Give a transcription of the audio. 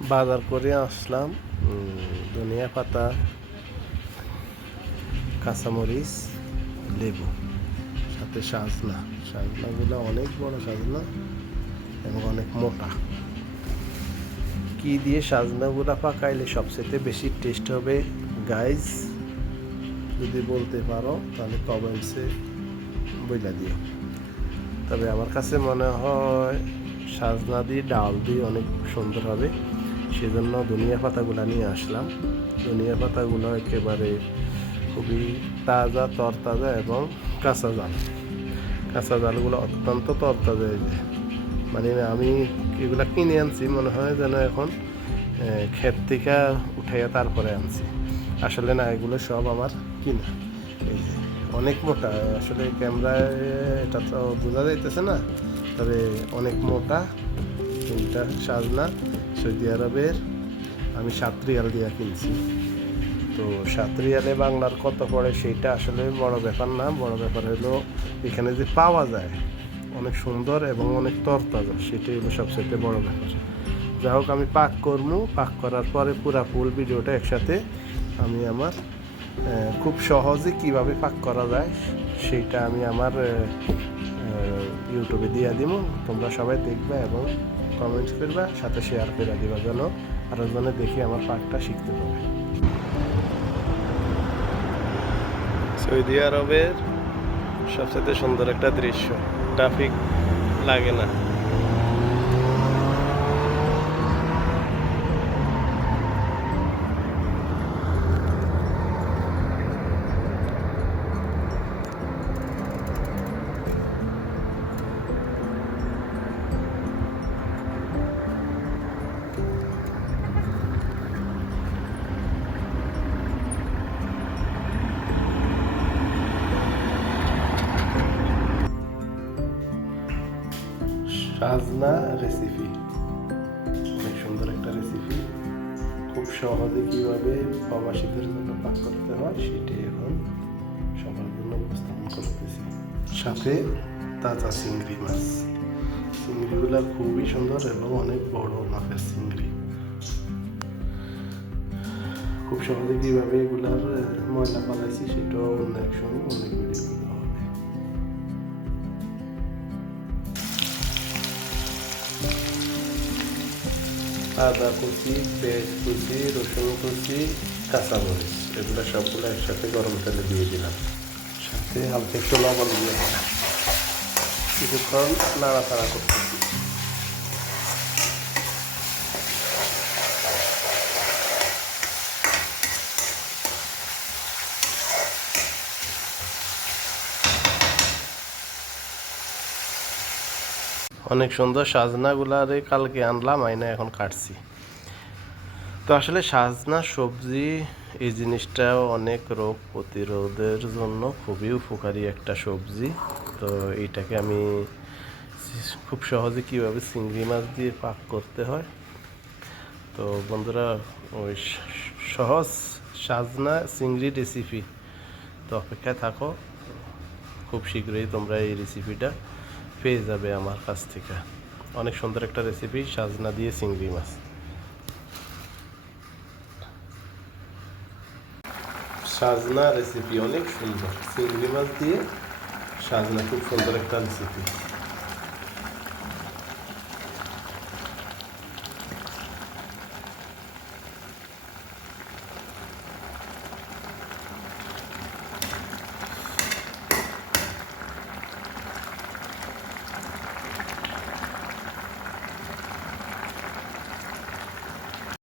বাজার করে আসলাম ধনিয়া পাতা, কাঁচামরিচ, লেবু, সাথে সাজনা। সাজনাগুলো অনেক বড় সাজনা এবং অনেক মোটা। কি দিয়ে সাজনাগুলো পাকাইলে সবচেয়ে বেশি টেস্ট হবে? গাইজ যদি বলতে পারো, তাহলে কমেন্টসে বইলা দিও। তবে আমার কাছে মনে হয়, সাজনা দিয়ে ডাল দিয়ে অনেক সুন্দর হবে। সেজন্য ধনিয়া পাতাগুলো নিয়ে আসলাম। ধনিয়া পাতাগুলো একেবারে খুবই তাজা, তরতাজা এবং কাঁচা জাল। কাঁচা জালগুলো অত্যন্ত তরতাজা মানে আমি এগুলা কিনে আনছি, মনে হয় যেন এখন ক্ষেত থেকে উঠাইয়া তারপরে আনছি। আসলে না, এগুলো সব আমার কিনা। এই যে, অনেক মোটা, আসলে ক্যামেরায় এটা তো বোঝা যাইতেছে না, তবে অনেক মোটা, তিনটা সাজনা। সৌদি আরবের আমি সাত রিয়াল দিয়ে কিনছি। তো সাত রিয়ালে বাংলার কত পড়ে সেইটা আসলে বড় ব্যাপার না, বড় ব্যাপার হলো এখানে যে পাওয়া যায়, অনেক সুন্দর এবং অনেক তরতাজা, সেটাই হলো সবচেয়ে বড় ব্যাপার। যাই হোক, আমি পাক করব পাক করার পরে পুরা ফুল ভিডিওটা একসাথে আমি আমার খুব সহজে কীভাবে পাক করা যায়, সেইটা আমি আমার ইউটিউবে দিয়ে দিব তোমরা সবাই দেখবে এবং কমেন্টস করবে, সাথে শেয়ার করে দিবা যেন আরও জনে দেখি আমার পাকটা শিখতে পারে। সৌদি আরবের সবচেয়ে সুন্দর একটা দৃশ্য। ট্রাফিক লাগে না। সাজনা রেসিপি অনেক সুন্দর একটা রেসিপি খুব সহজে কীভাবে প্রবাসীদের জন্য পাক করতে হয়, সেটাই এখন সবার জন্য উপস্থাপন করতেছি। সাথে তাজা চিংড়ি মাছ। চিংড়িগুলো খুবই সুন্দর এবং অনেক বড় মাপের চিংড়ি। খুব সহজে কীভাবে এগুলার ময়লা পালাইছি, সেটাও অন্য এক সময় অনেক ভিডিও আদা কুচি, পেঁয়াজ কুচি, রসুন কুচি, কাঁচামরিচ, এগুলো সবগুলো একসাথে গরম তেলে দিয়ে দিলাম। সাথে হালকা একটু লবণ দিয়ে দিলাম। কিছুক্ষণ নাড়াচাড়া করতেছি অনেক সুন্দর সাজনাগুলারে কালকে আনলাম আইনা এখন কাটছি। তো আসলে সাজনা, সবজি এই জিনিসটাও অনেক রোগ প্রতিরোধের জন্য খুবই উপকারী একটা সবজি। তো এইটাকে আমি খুব সহজে কীভাবে চিংড়ি মাছ দিয়ে পাক করতে হয়। তো বন্ধুরা, ওই সহজ সাজনা চিংড়ি রেসিপি তো অপেক্ষায় থাকো, খুব শীঘ্রই তোমরা এই রেসিপিটা পেয়ে যাবে আমার কাছ থেকে। অনেক সুন্দর একটা রেসিপি সাজনা দিয়ে চিংড়ি মাছ। সাজনা রেসিপি অনেক সুন্দর। চিংড়ি মাছ দিয়ে সাজনা, খুব সুন্দর একটা রেসিপি